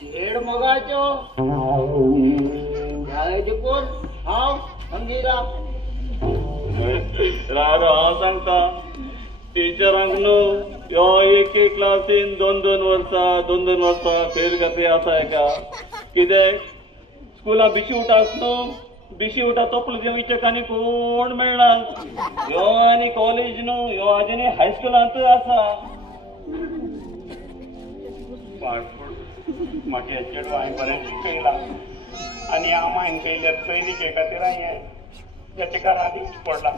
चेड मगाचो जायचे कोण हांव अंगिरा रारो हांव सांगता टिचरांक न्हू ह्यो एक क्लासीन दोन वर्सां फेल घातली आसा हेका कित्याक स्कुला बिशी उठास न्हू बिशी उठा तोपलो देवीचे आनी कोण मेळना ह्यो आनी कॉलेज न्हू ह्यो आजून हायस्कुलांत आसा म्हाका हे चेडूं हांवें बरें शिकयलां आनी हांव हांवें केल्ल्या सैनिके खातीर हांवें तेचे घरा दिश्ट पडला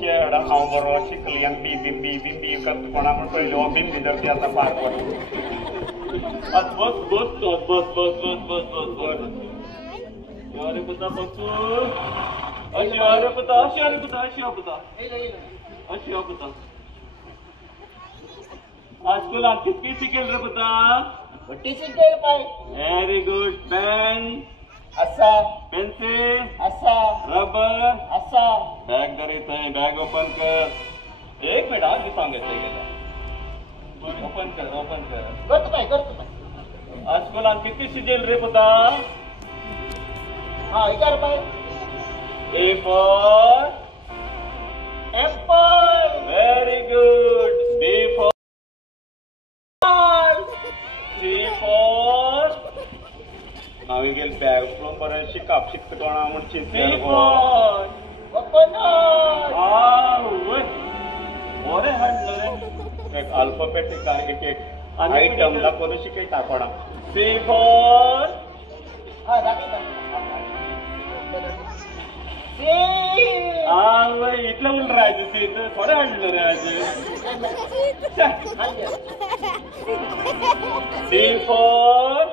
चेड हांव बरो शिकली आनी बिंबी करता कोणा म्हण पयली हो बिंबी जर ती आतां पार पडला बस बस बस बस बस बस बस बस बस अरे पुता बसू अशी अरे पुता आज स्कुलांत कितकी शिकेल रे पुता बट्टी शिकेल पाय व्हेरी गुड पेन आसा पेन्सिल आसा रबर आसा बॅग धरी थंय बॅग ओपन कर एक मिनिट हांव दिसांग घेतले गेला ओपन कर करतो पाय आज स्कुलांत कितकी शिकेल रे पुता हा विचार पाय A for apple very good B for C for हांवें गेल बॅग उखलून बरें शिकप शिकता कोणा म्हण सी चिंतलें फॉर कोकोनट आवय बरें हाडलो रे एक अल्फाबेटीक एक आयटम दाखोवन शिकयता कोणाक सी फॉर हा दाखयता आवय इतलं उल राहायचं सी थोडं हाडलं रे आज सी फॉर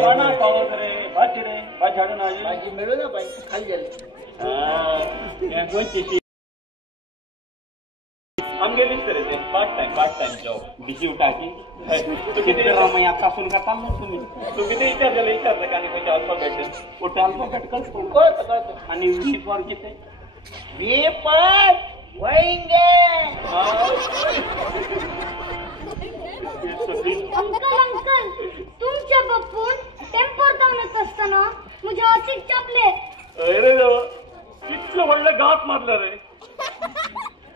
कोणा पावत रे भाजी हाडून भाजी मिळू ना पाय खाली गेली कोणची आमगेलीच रे ते पार्ट टाइम जॉब बिजी उठाची कितें रामय आतां पासून करता न्हू तुमी तू कितें विचारता का आनी खंयचे अल्फाबेट पोटे अल्फाबेट करता करतो आनी वी फॉर कितें वी पर वैंगे अंकल तुमच्या बापून टेम्पर जाऊन येत असताना मुझे अशीच चपले अरे देवा इतलं व्हडलं घात मारलं रे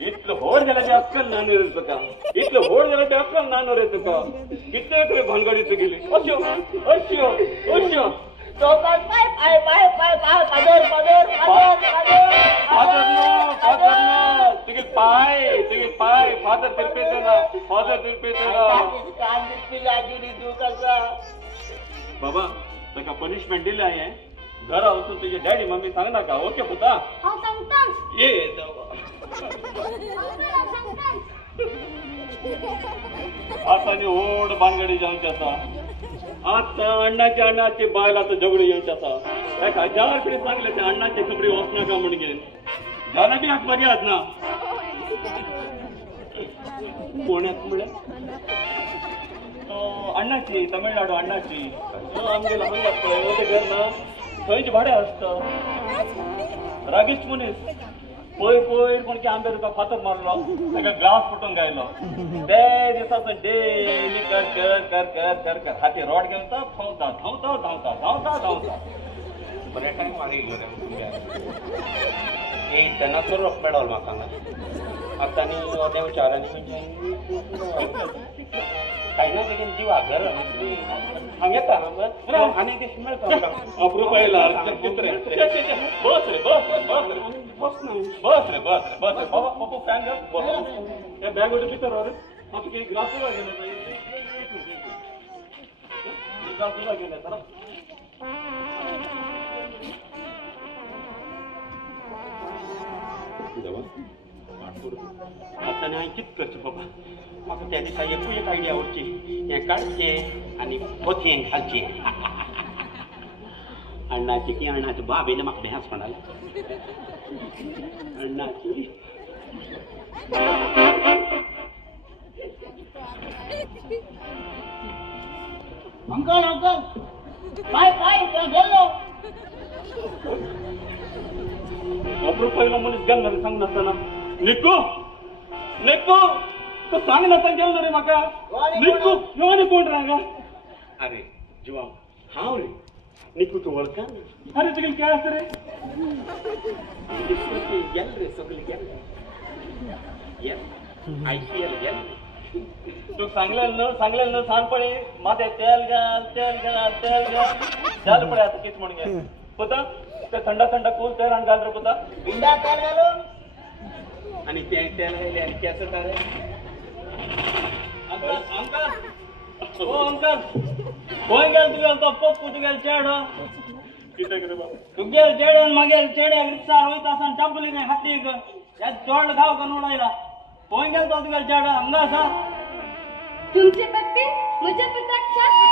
इतलं व्हड जाल्यार बी अक्कल नानो रे तुका इतलं व्हड जाल्यार बी अक्कल नानो रे तुका कित्येक रे भानगडीत गेली अश्यो चौकात पाय पादर तुगे पाय फादर तिरपेचना बाबा ताका पनिशमेंट दिले हांवें घरा वचून तुझे डॅडी मम्मी सांगना का ओके पुता हांव सांगतां ये देवा आता नी व्हड भानगडी जावची आसा आता अण्णाची बायल आता झगडो येवची आसा ताका 1000 पिढी सांगले ते अण्णाची खबरी वचनाका म्हणून झाला बी हाक बरी आहात ना पुण्यात म्हळ्यार अण्णाची तमिळनाडू अण्णाची आमगेला म्हणतात पळय ते घर ना थंयचे भाडे आसता रागीश मनीस पयर कोण की आंबे तुका फातर मारलो ताका ग्लास फुटून गायलो ते दिसाचो डेली कर हाती रोड घेवन धांवता बरें टायम मागीर गेले एक तेन्नाचो रोख मेळ्ळो म्हाका हांगा आतां न्ही देव चारांनी म्हणजे कांय ना बेगीन जिवा घर हांव येता आनी दीस मेळटा अप्रूप आयला चित्र बस रे बाबा पप्पू फॅन घाल बस हे बॅग वगैरे भितर रे हांव तुका एक ग्लास उला गेलो ग्लास उला गेले चला आतां हांवें कितें करचें बाबा म्हाका त्या दिसा एक आयडिया उरची हें काडचें आनी पोतयेन घालचें अण्णाची की अण्णाची बाबेन म्हाका भेस म्हणाली अण्णाची अंकल पाय गेलो अप्रूप आयला मनीस गेल ना रे सांग नासतना निकू तो सांग ना गेलो रे म्हाका निकू ह्यो कोण रांगा अरे जीवा हांव रे निकू तूं वळखा अरे तुगे काय आसा रे गेल रे सगळी गेल IPL गेल तू सांगलेलं न सांगपणे माथे तेल घाल झालं पडे आता किती म्हणून घ्या पुता ते थंड कूल तेल आणि घाल रे पुता बिंडा तेल घालून आणि ते तेल घाले आणि केस तारे अंकल कोण गेल तुगेल तो पप्पू तुगेल चेड कितें रे बाबा तुगेल चेड मागेल चेड्याक रिक्षार वयता आसा चपली ने हातीक या चोड घाव का नोडायला कोण गेल तो तुगेल चेड हांगा आसा तुमचे पप्पी मुझे पता चपले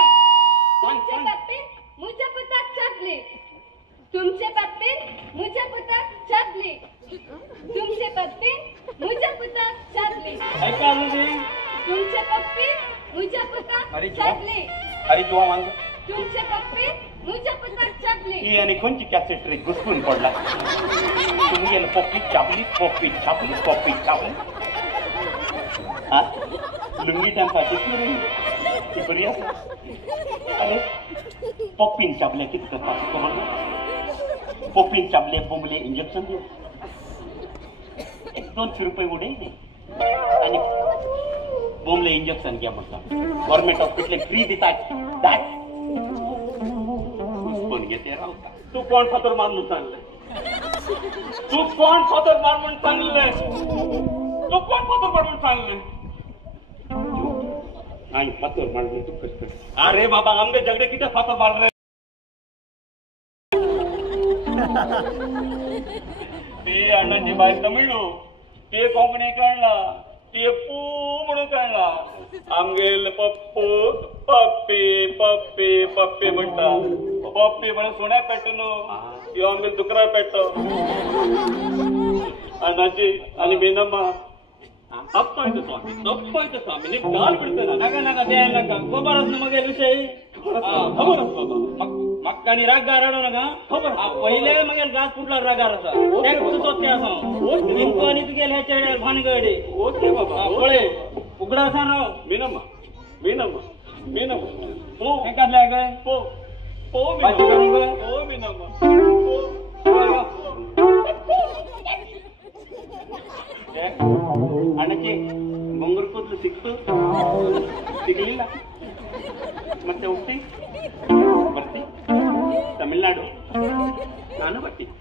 तुमचे पप्पी मुझे पता चपले तुमचे पप्पी मुझे पता चपले तुमचे पप्पी मुझे पता चपले ऐका रे तुमचे पप्पी मुझे पता चपले अरे जीवा मांग तुमचे पप्पी मुझे पता चपले ही आणि कोणची कॅसेट रे घुसपून पडला तुम्ही गेलं पप्पी छापली हा लुंगी टांकाची ती बरी आसा अरे पप्पीन छापल्या किती करता खबर ना पप्पीन छापले बोंबले इंजेक्शन दे 1-200 रुपये उडे आणि बोंबले इंजेक्शन घ्या म्हणता गव्हर्नमेंट हॉस्पिटल फ्री दितात दॅट पण घेते रावता तू कोण फातर मार म्हणून सांगले तू कोण फातर मार म्हणून सांगले आणि फातर मारले तू कसं अरे बाबा आमगे झगडे किती फातर मार रे ती अण्णाची बाई तमिळू ते कोंकणी कळला ते पू म्हणून कळला आमगेल पप्पू पप्पी म्हणटा पप्पी म्हणून सुण्या पेट्ट न्हू ह्यो आमगेल दुकरा पेट्टो अण्णाची आणि मीनम्मा तप्पायचं स्वामी नीट गाल बिडतना नाका द्यायला नाका खबर असं मग विषय खबर बाबा मग आणि राग गाराडो नका खबर पहिले मग गाज फुटला रागार असा सोचते असं निमको आणि तुगेल ह्या चेड्यार भानगडी ओके बाबा पळे उघडा असा राव मीनम्मा हो हे कसल्या काय पो मीनम्मा ಅಣ್ಣಕ್ಕೆ ಬೊಂಗುರು ಕೂದಲು ಸಿಗಲಿಲ್ಲ ಮತ್ತೆ ಹುಟ್ಟಿ ಬರ್ತಿ ತಮಿಳ್ನಾಡು ನಾನು ಬರ್ತೀನಿ